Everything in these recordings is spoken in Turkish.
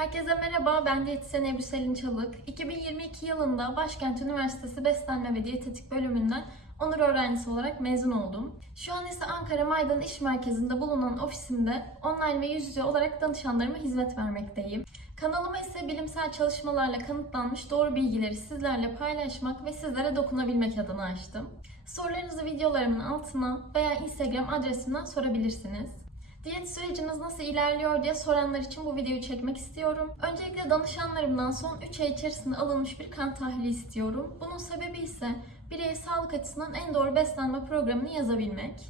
Herkese merhaba, ben diyetisyen Ebru Selin Çalık. 2022 yılında Başkent Üniversitesi Beslenme ve Diyetetik bölümünden onur öğrencisi olarak mezun oldum. Şu an ise Ankara Maydan İş Merkezi'nde bulunan ofisimde online ve yüz yüze olarak danışanlarıma hizmet vermekteyim. Kanalıma ise bilimsel çalışmalarla kanıtlanmış doğru bilgileri sizlerle paylaşmak ve sizlere dokunabilmek adına açtım. Sorularınızı videolarımın altına veya Instagram adresimden sorabilirsiniz. Diyet süreciniz nasıl ilerliyor diye soranlar için bu videoyu çekmek istiyorum. Öncelikle danışanlarımdan son 3 ay içerisinde alınmış bir kan tahlili istiyorum. Bunun sebebi ise bireye sağlık açısından en doğru beslenme programını yazabilmek.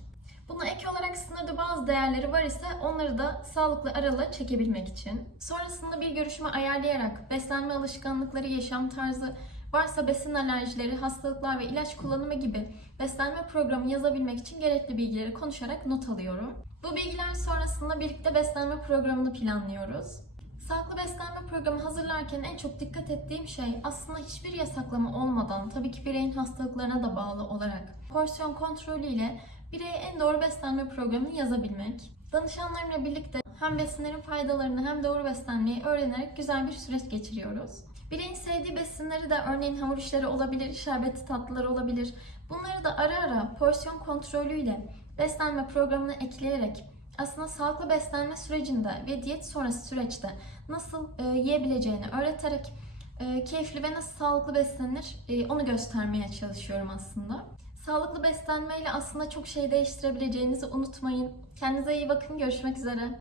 Buna ek olarak sınırda bazı değerleri var ise onları da sağlıklı aralığa çekebilmek için. Sonrasında bir görüşme ayarlayarak beslenme alışkanlıkları, yaşam tarzı, varsa besin alerjileri, hastalıklar ve ilaç kullanımı gibi beslenme programı yazabilmek için gerekli bilgileri konuşarak not alıyorum. Bu bilgiler sonrasında birlikte beslenme programını planlıyoruz. Sağlıklı beslenme programı hazırlarken en çok dikkat ettiğim şey aslında hiçbir yasaklama olmadan tabii ki bireyin hastalıklarına da bağlı olarak porsiyon kontrolü ile bireye en doğru beslenme programını yazabilmek. Danışanlarımla birlikte hem besinlerin faydalarını hem doğru beslenmeyi öğrenerek güzel bir süreç geçiriyoruz. Bireyin sevdiği besinleri de örneğin hamur işleri olabilir, şerbetli tatlılar olabilir. Bunları da ara ara porsiyon kontrolüyle beslenme programına ekleyerek aslında sağlıklı beslenme sürecinde ve diyet sonrası süreçte nasıl e, yiyebileceğini öğreterek e, keyifli ve nasıl sağlıklı beslenir e, onu göstermeye çalışıyorum aslında. Sağlıklı beslenmeyle aslında çok şey değiştirebileceğinizi unutmayın. Kendinize iyi bakın. Görüşmek üzere.